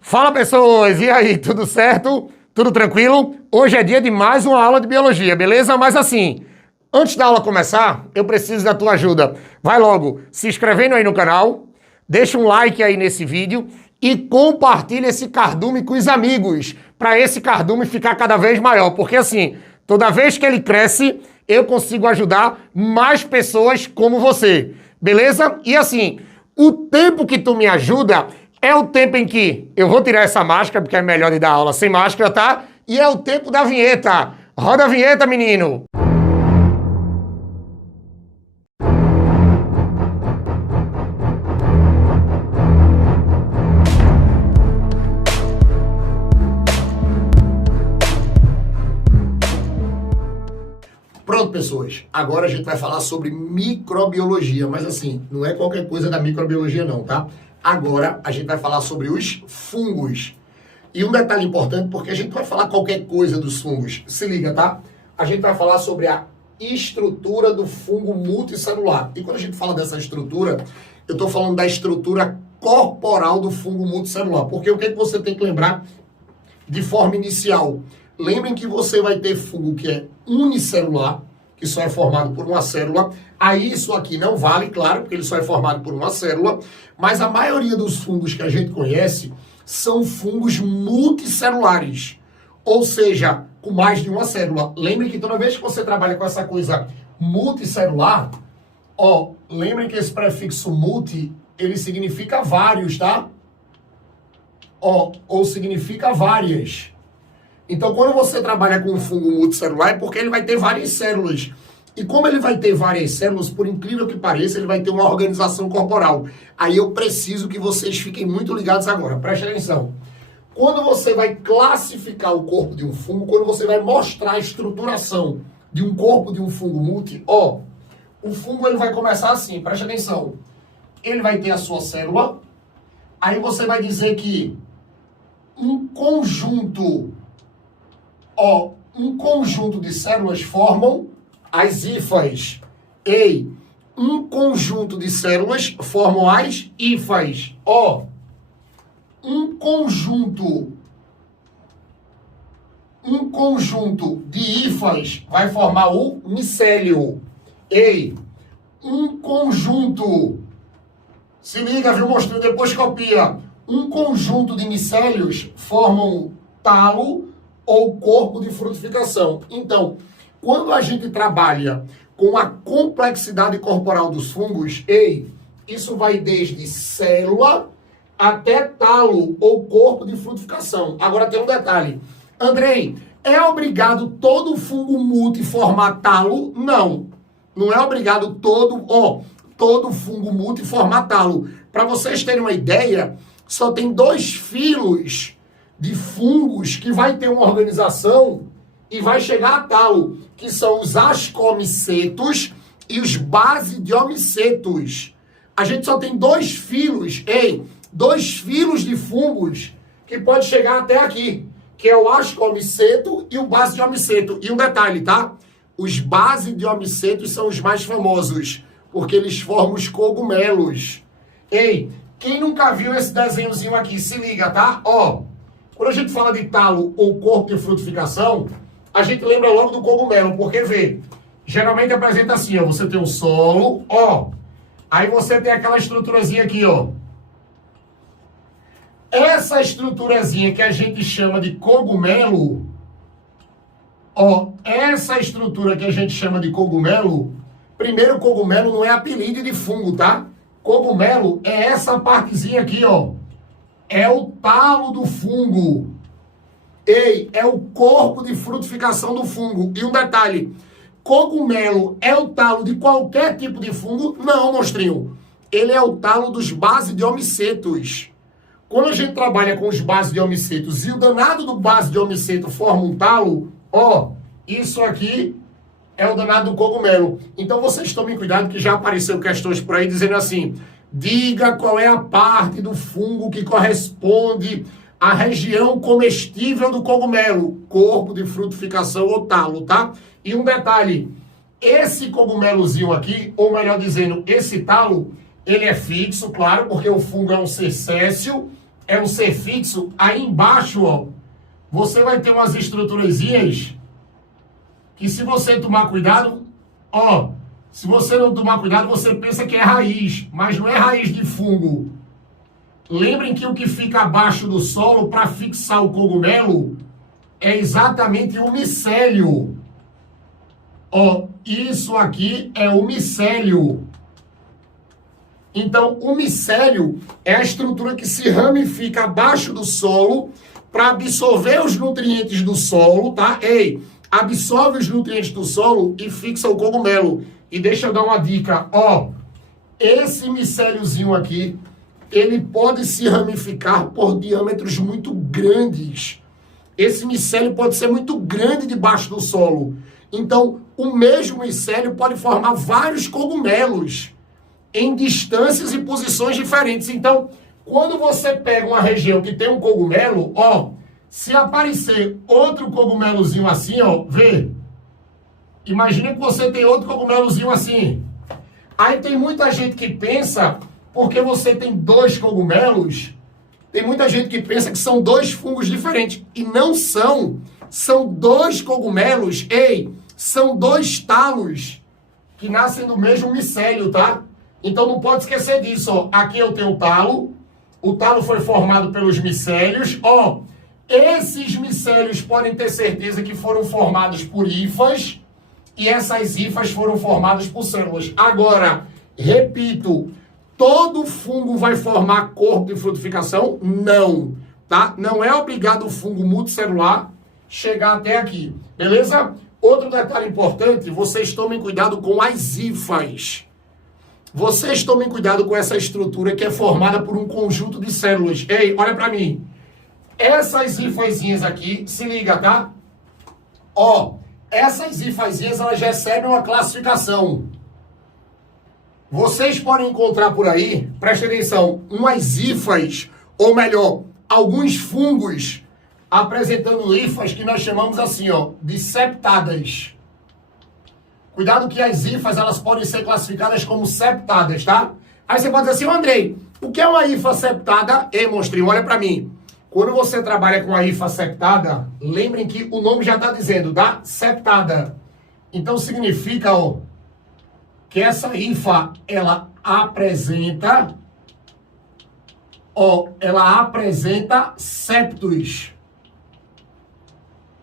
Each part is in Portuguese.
Fala, pessoas! E aí, tudo certo? Tudo tranquilo? Hoje é dia de mais uma aula de biologia, beleza? Mas assim, antes da aula começar, eu preciso da tua ajuda. Vai logo se inscrevendo aí no canal, deixa um like aí nesse vídeo e compartilha esse cardume com os amigos, para esse cardume ficar cada vez maior, porque assim, toda vez que ele cresce, eu consigo ajudar mais pessoas como você, beleza? E assim, o tempo que tu me ajuda é o tempo em que eu vou tirar essa máscara, porque é melhor de dar aula sem máscara, tá? E é o tempo da vinheta. Roda a vinheta, menino! Pronto, pessoas. Agora a gente vai falar sobre microbiologia, mas assim, não é qualquer coisa da microbiologia não, tá? Agora a gente vai falar sobre os fungos. E um detalhe importante, porque a gente vai falar qualquer coisa dos fungos. Se liga, tá? A gente vai falar sobre a estrutura do fungo multicelular. E quando a gente fala dessa estrutura, eu tô falando da estrutura corporal do fungo multicelular. Porque o que você tem que lembrar de forma inicial? Lembrem que você vai ter fungo que é unicelular, que só é formado por uma célula. Aí isso aqui não vale, claro, porque ele só é formado por uma célula. Mas a maioria dos fungos que a gente conhece são fungos multicelulares. Ou seja, com mais de uma célula. Lembrem que toda vez que você trabalha com essa coisa multicelular, lembrem que esse prefixo multi, ele significa vários, tá? Ou significa várias. Então, quando você trabalha com um fungo multicelular, é porque ele vai ter várias células. E como ele vai ter várias células, por incrível que pareça, ele vai ter uma organização corporal. Aí eu preciso que vocês fiquem muito ligados agora. Preste atenção. Quando você vai classificar o corpo de um fungo, quando você vai mostrar a estruturação de um corpo de um fungo multi, o fungo ele vai começar assim, preste atenção. Ele vai ter a sua célula, aí você vai dizer que um conjunto de células formam as hifas. Um conjunto de células formam as hifas. Um conjunto de hifas vai formar o micélio. Um conjunto, se liga, viu, monstro? Depois copia. Um conjunto de micélios formam talo ou corpo de frutificação. Então, quando a gente trabalha com a complexidade corporal dos fungos, isso vai desde célula até talo ou corpo de frutificação. Agora tem um detalhe. Andrei, é obrigado todo fungo multi formar talo? Não. Não é obrigado todo fungo multi formar talo. Para vocês terem uma ideia, só tem 2 filos de fungos que vai ter uma organização e vai chegar a talo, que são os ascomicetos e os basidiomicetos. A gente só tem 2 filos, 2 filos de fungos que pode chegar até aqui, que é o ascomiceto e o basidiomiceto. E um detalhe, tá? Os basidiomicetos são os mais famosos, porque eles formam os cogumelos. Quem nunca viu esse desenhozinho aqui, se liga, tá? Quando a gente fala de talo ou corpo de frutificação, a gente lembra logo do cogumelo, porque vê, geralmente apresenta assim, você tem um solo, aí você tem aquela estruturazinha aqui, Essa estruturazinha que a gente chama de cogumelo, essa estrutura que a gente chama de cogumelo, primeiro, cogumelo não é apelido de fungo, tá? Cogumelo é essa partezinha aqui, É o talo do fungo. É o corpo de frutificação do fungo. E um detalhe, cogumelo é o talo de qualquer tipo de fungo? Não, monstrinho. Ele é o talo dos basidiomicetos. Quando a gente trabalha com os basidiomicetos e o danado do basidiomiceto forma um talo, isso aqui é o danado do cogumelo. Então vocês tomem cuidado que já apareceu questões por aí dizendo assim: diga qual é a parte do fungo que corresponde à região comestível do cogumelo, corpo de frutificação ou talo, tá? E um detalhe, esse cogumelozinho aqui, ou melhor dizendo, esse talo, ele é fixo, claro, porque o fungo é um ser séssil, é um ser fixo. Aí embaixo, ó, você vai ter umas estruturazinhas que, se você tomar cuidado, ó, se você não tomar cuidado, você pensa que é raiz, mas não é raiz de fungo. Lembrem que o que fica abaixo do solo para fixar o cogumelo é exatamente o micélio. Ó, isso aqui é o micélio. Então, o micélio é a estrutura que se ramifica abaixo do solo para absorver os nutrientes do solo, tá? Ei, absorve os nutrientes do solo e fixa o cogumelo. E deixa eu dar uma dica, ó. Esse micéliozinho aqui, ele pode se ramificar por diâmetros muito grandes. Esse micélio pode ser muito grande debaixo do solo. Então, o mesmo micélio pode formar vários cogumelos em distâncias e posições diferentes. Então, quando você pega uma região que tem um cogumelo, ó, se aparecer outro cogumelozinho assim, ó, vê. Imagina que você tem outro cogumelozinho assim. Aí tem muita gente que pensa, porque você tem dois cogumelos, tem muita gente que pensa que são dois fungos diferentes. E não são. São dois cogumelos, são dois talos que nascem do mesmo micélio, tá? Então não pode esquecer disso, ó. Aqui eu tenho o talo foi formado pelos micélios, ó. Esses micélios podem ter certeza que foram formados por hifas, e essas hifas foram formadas por células. Agora, repito, todo fungo vai formar corpo de frutificação? Não, tá? Não é obrigado o fungo multicelular chegar até aqui, beleza? Outro detalhe importante, vocês tomem cuidado com as hifas. Vocês tomem cuidado com essa estrutura que é formada por um conjunto de células. Ei, olha pra mim. Essas hifazinhas aqui, se liga, tá? Ó, essas hifazinhas, elas recebem uma classificação. Vocês podem encontrar por aí, presta atenção, umas hifas, ou melhor, alguns fungos apresentando hifas que nós chamamos assim, ó, de septadas. Cuidado que as hifas, elas podem ser classificadas como septadas, tá? Aí você pode dizer assim, Andrei, o que é uma hifa septada? Ei, monstrinho, olha pra mim. Quando você trabalha com a hifa septada, lembrem que o nome já tá dizendo, tá? Septada. Então significa, ó, que essa hifa, ela apresenta septos.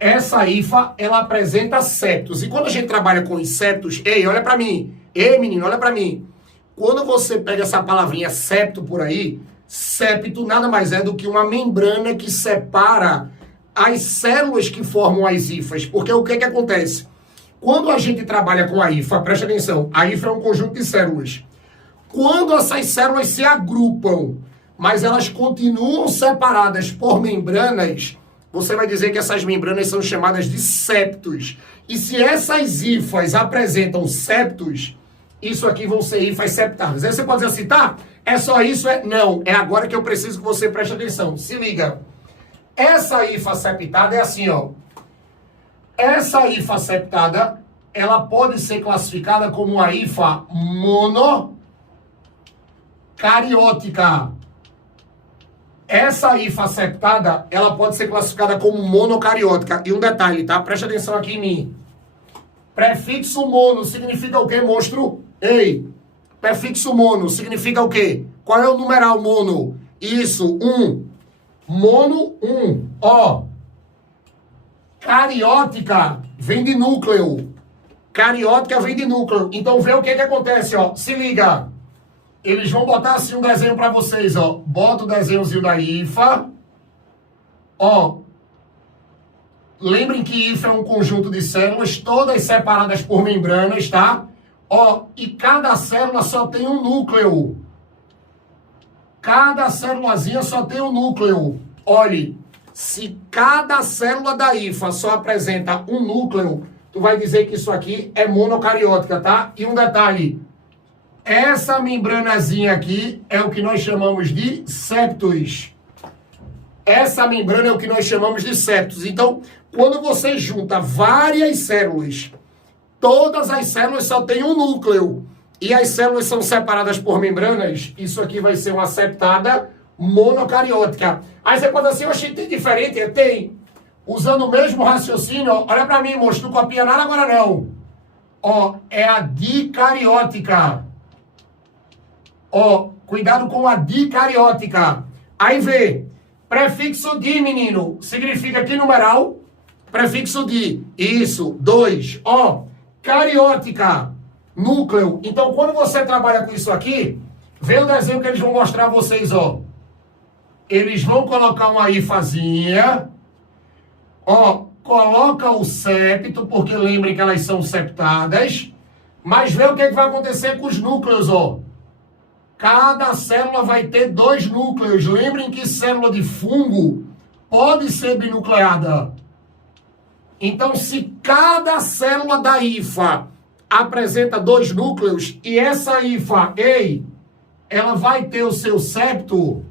Essa hifa, ela apresenta septos. E quando a gente trabalha com os septos, ei, olha pra mim. Ei, menino, olha pra mim. Quando você pega essa palavrinha septo por aí, septo nada mais é do que uma membrana que separa as células que formam as hifas. Porque o que que acontece? Quando a gente trabalha com a hifa, presta atenção, a hifa é um conjunto de células. Quando essas células se agrupam, mas elas continuam separadas por membranas, você vai dizer que essas membranas são chamadas de septos. E se essas hifas apresentam septos, isso aqui vão ser hifas septadas. Aí você pode dizer assim, tá? É só isso? Não, é agora que eu preciso que você preste atenção. Se liga. Essa hifa septada é assim, ó. Essa hifa septada, ela pode ser classificada como uma hifa monocariótica. Essa hifa septada, ela pode ser classificada como monocariótica. E um detalhe, tá? Presta atenção aqui em mim. Prefixo mono significa o quê, monstro? Ei, prefixo mono significa o quê? Qual é o numeral mono? Isso, 1. Mono, 1. Ó. Cariótica vem de núcleo. Cariótica vem de núcleo. Então vê o que que acontece, ó. Se liga. Eles vão botar assim um desenho para vocês, ó. Bota o desenhozinho da hifa. Ó. Lembrem que hifa é um conjunto de células, todas separadas por membranas, tá? Ó, e cada célula só tem um núcleo. Cada célulazinha só tem um núcleo. Olhe, se cada célula da hifa só apresenta um núcleo, tu vai dizer que isso aqui é monocariótica, tá? E um detalhe, essa membranazinha aqui é o que nós chamamos de septos. Essa membrana é o que nós chamamos de septos. Então, quando você junta várias células, todas as células só têm um núcleo. e as células são separadas por membranas, isso aqui vai ser uma septada monocariótica. Aí você pode dizer assim, oxe, tem diferente? Tem. Usando o mesmo raciocínio, ó, olha para mim, moço, não copia nada agora não. Ó, é a dicariótica. Ó, cuidado com a dicariótica. Aí vê, prefixo di, menino, significa que numeral? Prefixo di, isso, 2. Ó, cariótica, núcleo. Então, quando você trabalha com isso aqui, vê o desenho que eles vão mostrar a vocês, ó. Eles vão colocar uma hifazinha, ó, coloca o septo, porque lembrem que elas são septadas, mas vê o que vai acontecer com os núcleos, ó. Cada célula vai ter 2 núcleos. Lembrem que célula de fungo pode ser binucleada. Então, se cada célula da hifa apresenta 2 núcleos, e essa hifa, ei, ela vai ter o seu septo,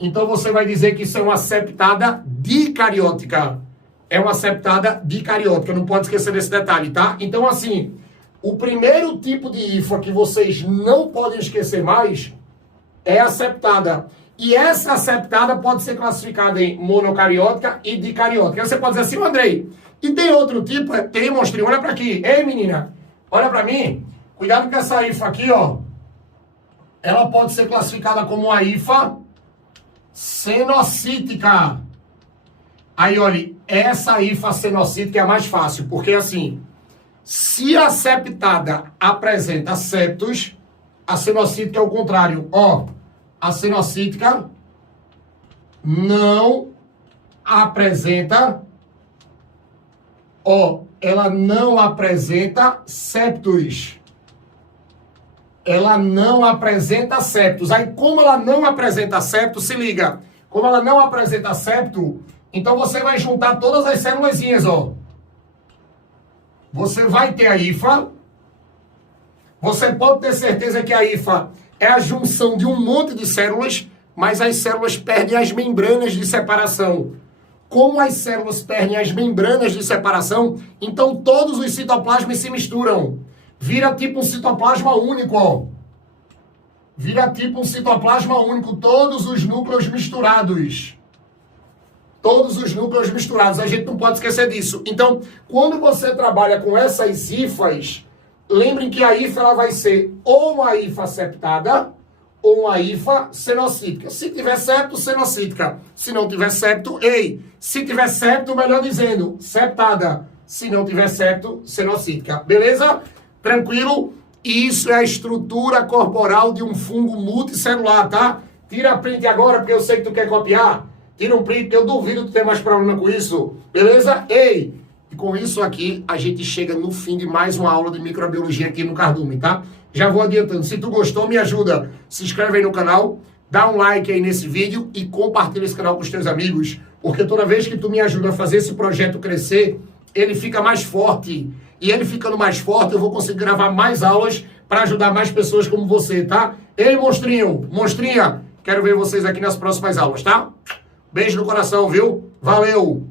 então você vai dizer que isso é uma septada dicariótica. É uma septada dicariótica, não pode esquecer desse detalhe, tá? Então, assim, o primeiro tipo de hifa que vocês não podem esquecer mais é a septada. E essa septada pode ser classificada em monocariótica e dicariótica. Aí você pode dizer assim, Andrei, e tem outro tipo? Tem, monstrinho, olha pra aqui. Ei, menina, olha pra mim. Cuidado com essa hifa aqui, ó. Ela pode ser classificada como uma hifa cenocítica. Aí, olha, essa hifa cenocítica é a mais fácil, porque assim, se a septada apresenta septos, a cenocítica é o contrário. Ó, a cenocítica não apresenta, ó, ela não apresenta septos. Ela não apresenta septos. Aí, como ela não apresenta septos, se liga. Como ela não apresenta septo, então você vai juntar todas as célulazinhas, ó. Você vai ter a hifa. Você pode ter certeza que a hifa é a junção de um monte de células, mas as células perdem as membranas de separação. Como as células perdem as membranas de separação, então todos os citoplasmas se misturam. Vira tipo um citoplasma único, ó. Vira tipo um citoplasma único, todos os núcleos misturados. Todos os núcleos misturados, a gente não pode esquecer disso. Então, quando você trabalha com essas hifas, lembrem que a hifa ela vai ser ou uma hifa septada ou uma hifa cenocítica. Se tiver septo, cenocítica. Se não tiver septo, ei, se tiver septo, melhor dizendo, septada. Se não tiver septo, cenocítica. Beleza? Tranquilo? Isso é a estrutura corporal de um fungo multicelular, tá? Tira a print agora, porque eu sei que tu quer copiar. Tira um print, eu duvido tu ter mais problema com isso. Beleza? Ei! E com isso aqui, a gente chega no fim de mais uma aula de microbiologia aqui no Cardume, tá? Já vou adiantando. Se tu gostou, me ajuda. Se inscreve aí no canal, dá um like aí nesse vídeo e compartilha esse canal com os teus amigos, porque toda vez que tu me ajuda a fazer esse projeto crescer, ele fica mais forte. E ele ficando mais forte, eu vou conseguir gravar mais aulas para ajudar mais pessoas como você, tá? Ei, monstrinho, monstrinha, quero ver vocês aqui nas próximas aulas, tá? Beijo no coração, viu? Valeu!